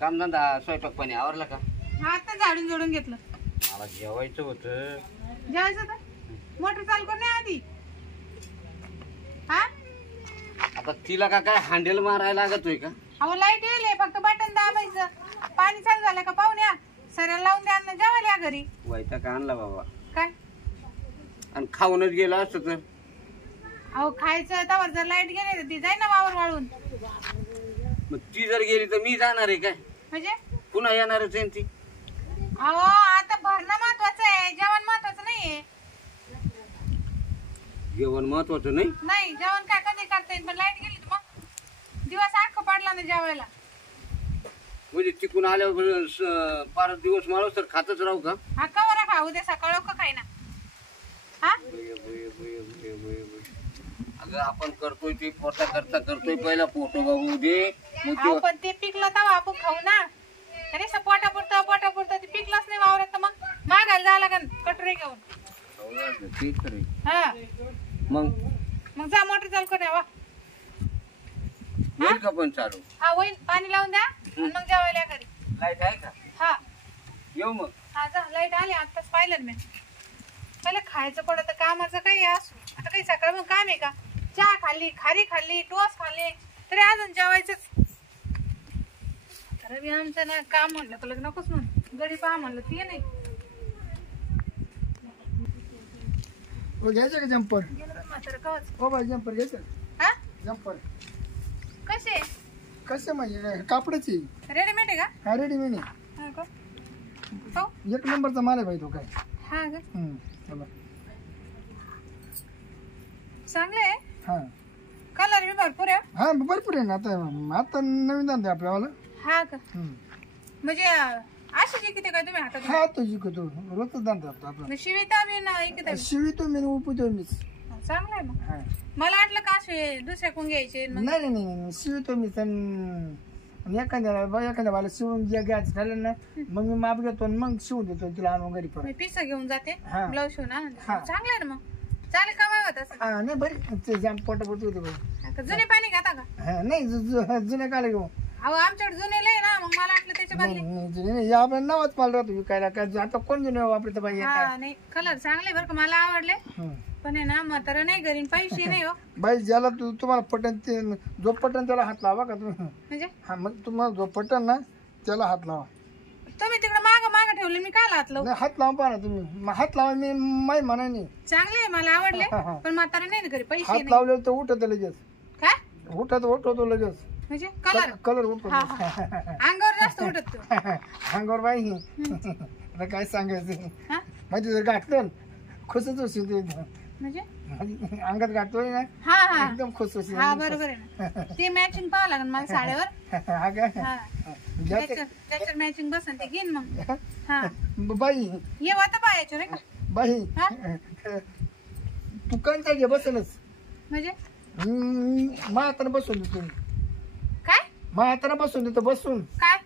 कामधंदा स्वयंपाक पाणी आवरला का? हा आता झाडून जोडून घेतलं. मला जेवायचं होतं. जेवायचं होतं? मोटर चालू कर नाही आधी. हा आता तिला का काय हँडल मारायला लागतोय का? अहो लाईट येईल फक्त बटन दाबायचं. पाणी चालू झालं का पाहुण्या सऱ्या लावून द्या ना जेवायला या घरी. वैताग आणला बाबा. काय आणि खाऊनच गेलं असतं तर. अहो खायचं तवर जर लाईट गेली तर ती जाई ना वावर वाळून. मग ती जर गेली तर मी जाणार आहे काय? म्हणजे पुन्हा येणारच आहे ती. अहो आता भरणं महत्वाचं आहे, जेवण महत्वाचं नाहीये. जेवण महत्वाचं नाही? नाही जेवण काय कधी करता येईल पण लाईट गेली तर मग दिवस आख पडला ना जेवायला. म्हणजे तिकून आल्यावर 5 दिवस माणूस तर खातच राहू का? हा कवर खा उद्या सकाळ का खाय ना. हा अगं आपण करतोय ते पोटा करता करतोय पहिला फोटो बघू दे. अहो पण ते पिकलं तेव्हा आपण खाऊ ना. अरे पोटा पुरतं ते पिकलंच नाही वावरात तर मग मागायला जायला लागन कटोरे घेऊन. हा मग जा मोटर चालू कर वा. होईल का पण चालू? हा होईल पाणी लावून द्या मग जेवायला घरी. लाईट आहे का? हा येऊ मग. हा जा लाईट आली आताच पाहिलं मी. पहिले खायचं पडत कामाचं काही असू आता काही सकाळ मग काम आहे का? चहा खाल्ली खारी खाल्ली टोस्ट खाल्ली तरी अजून जेवायचंच. रवी आमचं ना काम म्हणलं तर लग्न नकोच म्हणून गडी पहा म्हणलं ते नाही. घ्यायचं का जम्पर? म्हातारं कवच. हो बाई जम्पर घ्यायचं. हा जम्पर कसे कसं म्हणजे कापडाची? रेडीमेड आहे का? हा रेडीमेड आहे. हा का? हो एक नंबरचा माल आहे बाई तो काय. हा का चला. चांगले आहे. हा कलर बी भरपूर आहे. हा भरपूर आहे ना. आता नवीन धंदा आपल्याला. हा का म्हणजे अशी शिकते काय तुम्ही हातात? हा तो शिकतो रोजच धंदा आपला. शिविता मी ना ऐकते शिवितो मी उपतो मीच. चांगलं आहे मग. हा मला वाटलं का असे दुसऱ्या कोण घ्यायचे मग. नाही नाही नाही शिवितो मीच. आणि एखाद्या मला शिवून जे घ्यायचं झालं ना मग मी माप घेतो मग शिवून देतो तिला आणून घरी परत. मी पिस घेऊन जाते हा. ब्लाऊज शिवून हा. चांगलं आहे ना मग. चालेल कमाई होत असं. हा नाही बरी ते जाम पोटापोटी होते बाई. जुने पाणी घेता का? हा नाही जुन्या काला घेऊ. अहो आमच्याकडे जुने लय ना मग मला वाटलं त्याच्या बदली. आपण नावच माल राहतो विकायला काय आता कोण जुने वापरत बाई. हा नाही कलर चांगले बरं का मला आवडले पण आहे ना म्हातारा नाही घरी पैसे नाही हो. बाई ज्याला तुम्हाला पटन ते जो पटन त्याला हात लावा का तुम्ही. म्हणजे हा मग तुम्हाला जो पटन ना त्याला हात लावा. तुम्ही तिकडे माग ठेवले मी काय हात लावू? नाही हात लावा पहा ना तुम्ही. हात लावा मी माही म्हणा नाही. चांगले आहे मला आवडले पण म्हातारा नाही ना घरी पैसे हात नाही. लावले तर उठत लगेच. काय उठवतो लगेच. म्हणजे कलर कलर उठतो. अंगावर जास्त उठत तो. अंगावर बाई आता काय सांगायचं. हा? म्हणजे जर घातलं खुशच होशील ते. म्हणजे अंगात घातलोय ना हा हा एकदम खुश होशील. हा बरोबर आहे ना. ते मॅचिंग पाहावं लागेल मला साड्यावर. हा काय हा त्याच्यावर मॅचिंग बसन ते घेईन मग. हा बाई ये वाता पाहायचं रे का? बाई हा? तू कंचा घे बसलच. म्हणजे महाताना बसून देतो. काय महाताना बसून देतो बसून. काय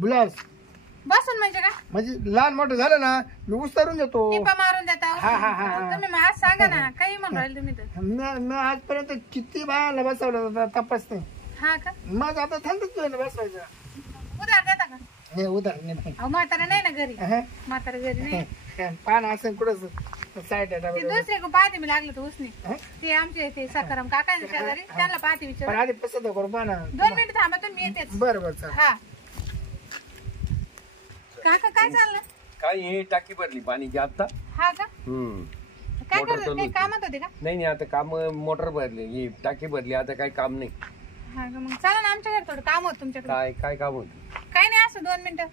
ब्लाउज बसून म्हणजे काय? म्हणजे लहान मोठं झालं ना मी उस्तारून देतो. टिपा मारून देता हा, हा, हा. तुम्ही मला सांगा ना काही म्हणून राहिले तुम्ही तर. मी आजपर्यंत किती बायाला बसवलं तपासते. हा का मग आता थंडच बसवायचं. उधार देता का? हे उदाहरण नाही. अहो म्हातारा नाही ना घरी. हा? म्हातारा घरी नाही. पान असं कुठं साईड ते दुसरे को पाहते मी लागलं तर उसने ते आमचे ते सकाराम काका शेजारी त्यांना पाहते पण विचार. आधी पसंत करू पाना. 2 मिनिट थांबा तुम्ही येतेच. बरं बरं चालेल. हा काका काय चाललं? काय हे टाकी भरली पाणीची आता. हा का काय मोटर करत चालू काही होती. कामात होते का? नाही आता काम मोटर भरली ही टाकी भरली आता काही काम नाही. हा का मग चला ना आमच्या घरी थोडं काम होत तुमच्याकडे. काय काम होत? काही नाही असं 2 मिनिटं.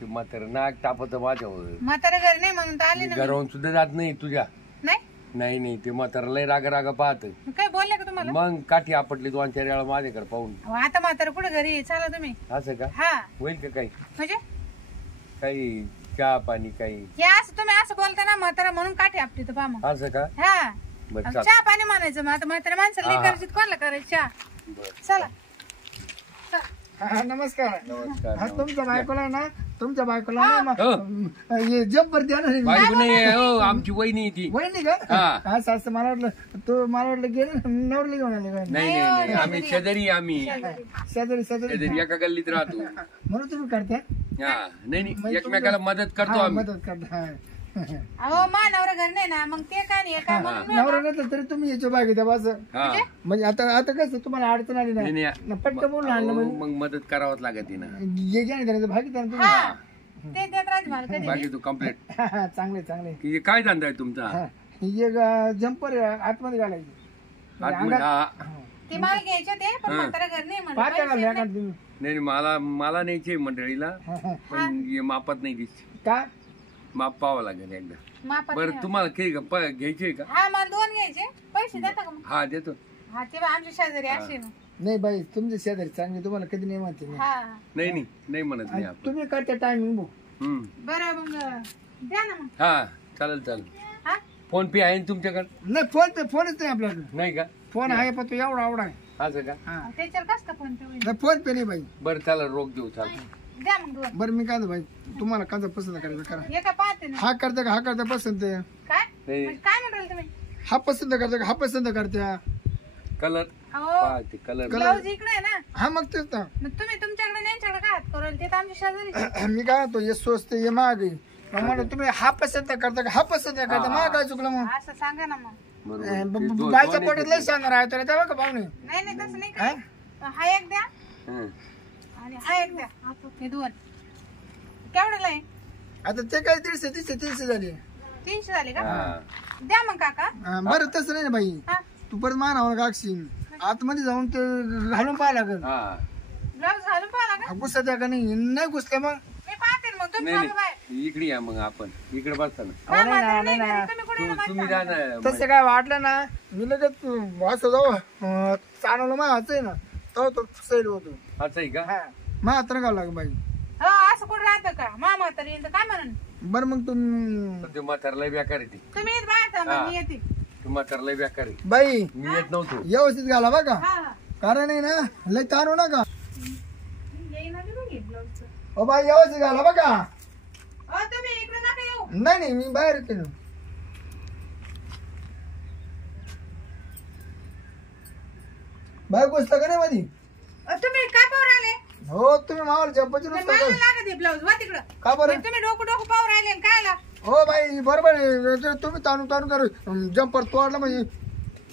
ते म्हातार नाक तापत माझ्यावर. म्हातारा घरी नाही म्हणून तर आले ना मी. घरावून सुद्धा जात नाही तुझ्या. नाही नाही ते म्हातारा लय रागा पाहत. मग काय बोलले का तुम्हाला? मग काठी आपटली 2-4 वेळा माझ्याकडे पाहून. अहो, आता म्हातारा कुठे घरी आहे? चला तुम्ही. असं का हा होईल का काही म्हणजे काही चहा पाणी काही हे असं तुम्ही असं बोलता ना म्हातारा म्हणून काठी आपली तर पहा मग. असं का? हा बरं चाल. चहा पाणी म्हणायचं मग आता म्हातारा माणसाला हा, नाही हा. करायची कोणाला करायची चहा. बरं. चला हा नमस्कार. नमस्कार हा तुमच्या बायकोला ना तुमच्या बायकोला नाही हो. मग हे जम्पर द्या ना बायको नाही हो आमची वहिनी आहे ती वहिनी का हा. असं असं मला वाटलं गेले नवरले घेऊन आले काय नाही नाही नाही आम्ही शेजारी आम्ही शेजारी शेजारी शेजारी एका गल्लीत राहतो म्हणून तुम्ही करता हा नाही नाही एकमेकाला मदत करतो हा, आम्ही मदत करता अहो मा नवरा घर नाही ना मग ते काय नाही काय म्हणून नवरा नसलं तरी तुम्ही याच्या बागे द्या बस हा म्हणजे आता कसं तुम्हाला अडचण आली नाही ना नाही पटकन बोलून आणलं म्हणजे मग मदत करावंच लागत ना ये घ्या ना भागी द्या ना तुम्ही हा ते देत राहते मला कधी बाकी तू कम्प्लीट चांगले चांगले की काय धंदा आहे तुमचा एक जम्पर आतमध्ये घालायची आतमध्ये हा ते मला घ्यायचे ते पण म्हातारा घर नाही म्हणलं पाहता का एखाद तुम्ही नाही नाही, मला न्यायचे मंडळीला पण हे मापात नाही दिसते का माप पाहावं लागेल एकदा मापात बरं नाही. तुम्हाला घ्यायचे का हा मला 2 घ्यायचे पैसे देता का मग हा देतो हा ते आमच्या शेजारी असे ना नाही बाई तुमचे शेजारी चांगले तुम्हाला कधी नाही म्हणते नाही. हा नाही नाही नाही म्हणत नाही आपण तुम्ही करता टायमिंग बघ हम्म. बरं मग द्या ना मग हा चालेल चालेल हा फोन पे आहे ना तुमच्याकडे नाही फोनच नाही आपल्याकडे नाही का फोन आहे पण तो एवढा आवडा आहे असं का हा त्याच्यावर कस का फोन पे होईल नाही फोन पे नाही बाई बरं चालेल रोख देऊ चालेल द्या मग 2 बरं मी काय म्हणतो बाई तुम्हाला काचा पसंत करायचं करा एका पाहते ना हा करता का हा करता पसंत आहे काय नाही. म्हणजे काय म्हणाल तुम्ही हा पसंत करता का हा पसंत करत्या कलर अहो ते कलर ब्लाऊज इकडे आहे ना हा मग तेच ना मग तुम्ही तुमच्याकडे त्यांच्याकडे काय हात करू ते तर आमच्या शेजारी मी काय म्हणतो हे स्वस्त हे महाग आहे मग म्हणलं तुम्ही हा पसंत करता का हा पसंत करता मग काय चुकलं मग असं सांगा ना मग बरोबर बायच्या पोटात लय सांगणार आहे तर तेव्हा का पाहुणे नाही नाही तसं नाही हा? काय हा एक द्या हं. आणि हा एक द्या हे 2 केवढ्याला आहे आता ते काय 300 झाले 300 झाले का हा. द्या मग काका हा, बरं तसं नाही ना बाई हा तू परत मानावर काक्षीन आतमध्ये जाऊन ते घालून पाहा लागेल हा ब्लाऊज घालून पाहा का घुसत आहे का नाही घुसले मग मी पाहते ना मग तुम्ही नाही बघा बाय नाही इकडे या मग आपण इकडे बसता ना हा, नाही, म्हातारं नाही, नाही नाही. घरी, तुम्ही कुठे येणार तुम्ही माझ्या? जा ना तसं काय वाटलं ना मी लगेच असं जाऊ चालवलं मग आहे ना तो सैल होतो असं आहे का हा मग आता गाव लाग बाई हो असं कुठं राहतं का मा म्हातारी येईन तर काय म्हणून बरं मग तुम्ही पण ते म्हातारला बेकार आहे ते तुम्ही येत बाहेर थांबा, मी येते ते म्हातारला बेकार आहे बाई मी येत नव्हतो व्यवस्थित घाला बघा हा हा कारण आहे ना लय तारू नका येईन आली बघ हे ब्लाऊजचं. ओ बाई व्यवस्थित घाला बघा अहो, तुम्ही इकडे नका येऊ नाही नाही मी बाहेर येते ना बाहेर घुसला का नाही मधी तुम्ही काय पाहू राहिले हो तुम्ही मावाला चप्पाची ते नुसतं मला बघ. लागत आहे ब्लाऊज वा तिकडं का बरं तुम्ही डोकं पाहू राहिले आणि काय आला हो बाई बरोबर आहे ते तुम्ही ताणून करू जम्पर तोडला म्हणजे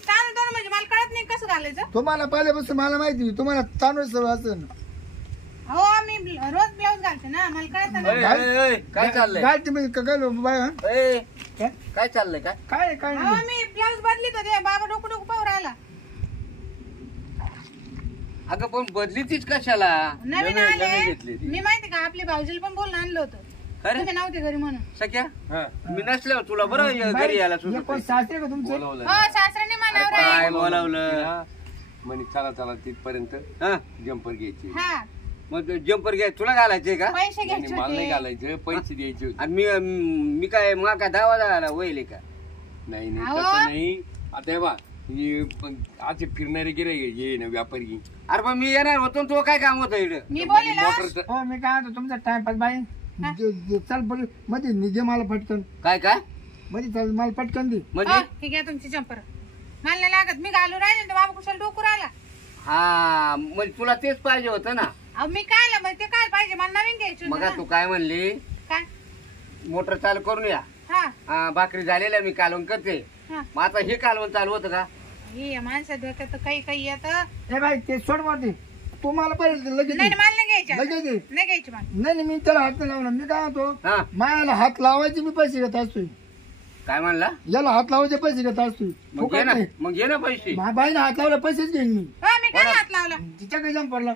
ताण म्हणजे मला कळत नाही कसं घालायचं तुम्हाला पहिल्यापासून मला माहिती तुम्हाला ताणून सवय असेल हो मी रोज ब्लाऊज घालते ना मला कळत ना काय चाललंय काय तुम्ही काय बाय हा? ए, काय? काय चाललंय काय काय काय हो मी ब्लाऊज बदलीत होते बाबा डोकं पाहू राहिला अगं पण बदलीतीच कशाला नवीन नवीन आले घेतली ती. मी माहिती का आपल्या भाऊजीला पण बोलून आणलं होतं अरे तुम्ही नव्हते घरी म्हणून सख्या हा मी नसल्यावर तुला बरं घरी यायला हे कोण सुचत सासरे का तुमचे बोलवलं हो सासऱ्याने मनावर आहे काय बोलावलं तिला म्हणे चला चला तिथपर्यंत हा जम्पर घ्यायचे हा मग जम्पर घ्याय तुला घालायचंय का पैसे नाही, घ्यायचे मला नाही होते घालायचं पैसे द्यायचे होते आणि मी काय मग काय दावा झाला वहिले का नाही नाही अहो. तसं नाही आता हे बा असे फिरणारे गिरे ये ना व्यापारी अरे पण मी येणार होतो ना, तो काय काम होतं इकडं मी बोलेल मोटरचं हो मी काय म्हणतो तुमचा टाइमपास बाई चल बघ मध्ये निघे मला पटकन काय काय मध्ये चल मला पटकन दे म्हणजे हे घ्या तुमची जम्पर मला नाही लागत मी घालू राहिले तर बाबा कुशल डोकू राहिला हा म्हणजे तुला तेच पाहिजे होतं ना अहो मी काय आलं ते काय पाहिजे मला नवीन घ्यायची होती मग ना. तू काय म्हणली काय मोटर चालू करून या हा हा, भाकरी झालेल्या मी कालवण करते हा मग आता हे कालवण चालू होतं का हे माणसा डोक्यात तर काही येतं हे बाई ते सोड मध्ये तू मला पाहिजे लगेच नाही दे. मला नाही घ्यायची आता. लगेच दे. नाही घ्यायची मला नाही नाही मी त्याला हात नाही लावणार मी काय म्हणतो हा मायाला हात लावायचे मी पैसे घेत असतोय काय म्हणला याला हात लावायचे पैसे घेत असतोय मग घे ना मग घे ना पैसे बाईने हात लावला पैसेच घेईन मी हो मी काय हात लावला तिच्या काही जम पडला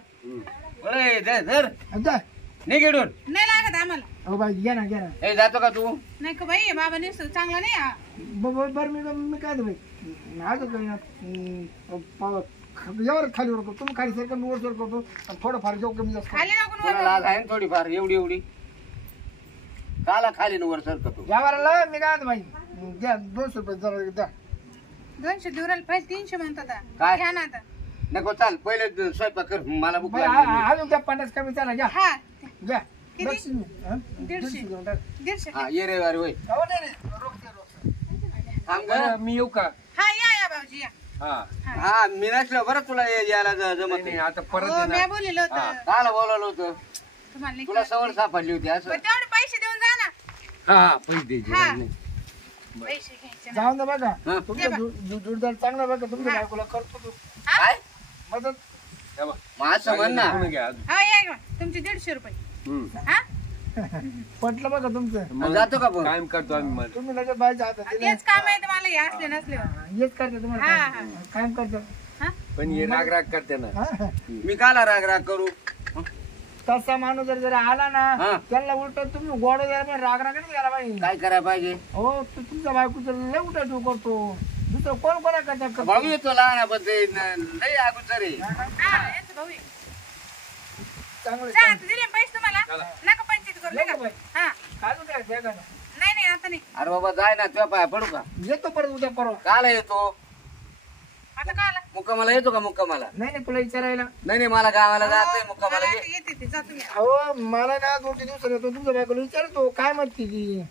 अरे धर जा नाही गेडून नाही लागत आम्हाला हो बाई घ्या ना घ्या ना हे जातो का तू नाही का बाई बाबा निस चांगला नाही हा. बरं मी काय बाई आज यावर खाली वर करतो तुम्ही खाली सरकार मी वर सर करतो आणि थोडंफार जेव कमी जास्त खाली नको तुला वर लाज आहे ना थोडीफार एवढी एवढी काला खाली न वर सरकतो यावरला मी काय म्हणतो बाई द्या 200 रुपये जरा द्या 200 दिवराला पाहिजे 300 म्हणतात आता. काय? घ्या ना आता नको चाल पहिले स्वयंपाक कर मला भूक बाई लागली अजून त्या 50 कमी चाला घ्या हा घ्या किती लक्ष्मी हा? 150 घेऊन टाक. 150 हा ये रविवारी होय अहो, नाही, नाही. रोख. थांब बरं, का मी येऊ का हा या भाऊजी या हा हा मी नसलं बरं तुला यायला जमत नाही नाही आता परत हो, मी येणार बोललेलं होतं काला बोलावलं होतं तुम्हाला नाही तुला कळत. सवड सापडली होती असं पण तेवढे पैसे देऊन जा ना हा पैसे द्यायचे हा. नाही. पैसे घ्यायचे ना जाऊन दे बघा हा. तुमचा जोडदार चांगला बघा तुमच्या हा. बायकोला करतो तो काय मदत. हे बघ, मग असं म्हण ना सांगून घ्या अजून. हा या घेऊन तुमचे 150 रुपये हम्म. हा पटलं बघा तुमचं मग जातो का पण? कायम करतो आम्ही मग तुम्ही लगेच बायच्या हातात दिलं. तेच काम आहे तुम्हाला हे असले नसल्यावर हेच करते तुम्हाला हा, काम. काम करतो हा पण हे राग करते ना हा? मी काला राग राग करू तसा माणूस जर आला ना हा. त्याला उलट तुम्ही गोड द्यायला पण राग राग नाही द्यायला पाहिजे काय करायला पाहिजे हो तुमच्या बायकोचं लय उलटा ठेव करतो दुसरं कोण कोणा करता भाऊ येतो लहान पण ते लई अगोदर आहे हा यांचं भाऊ आहे. चांगलं जा आता दिले पैसे तुम्हाला नका पंचायत करू नका नको बाई. हा काय काय द्या का ना. नाही नाही आता नाही अरे बाबा जाय ना तुझ्या पाया पडू का येतो परत उद्या परवा काला येतो आता काय आला मुक्कामाला येतो का मुक्कामाला नाही नाही तुला विचारायला नाही नाही मला गावाला जायचंय मुक्कामाला मला ये आता येते ते जा तुम्ही अहो मला ना 2-3 दिवसाला येतो तुमच्या बायकोला विचारतो काय म्हणते ती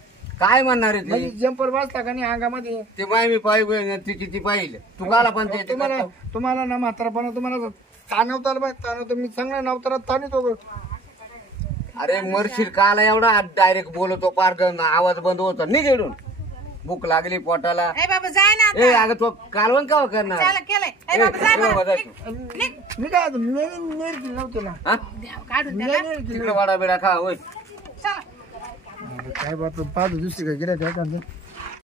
काय म्हणणार आहे म्हणजे ते जम्पर बसला का नाही अंगामध्ये ते माय मी पाहिजे ती किती पाहिलं तू काला पण ते तुम्हाला तुम्हाला ना म्हातारापणा तुम्हाला ताणवता आलं पाहिजे ताणवतो मी चांगला नवतारा ताणतो अरे मरशील काला एवढा डायरेक्ट बोलतो पार आवाज बंद होतो निघेडून भूक लागली पोटाला ए बाबा जाय ना ए आता अगं तू कालवण का करणार चाल केलंय ए बाबा जाय ए, बरं. जाय निघ, निघ. मी काय नेर केली नव्हती ना हा? द्या, काढून द्या ना. तिकडे वाडा बिडा खा होय चला काय बात पाहतो दुसरी काय गेल्या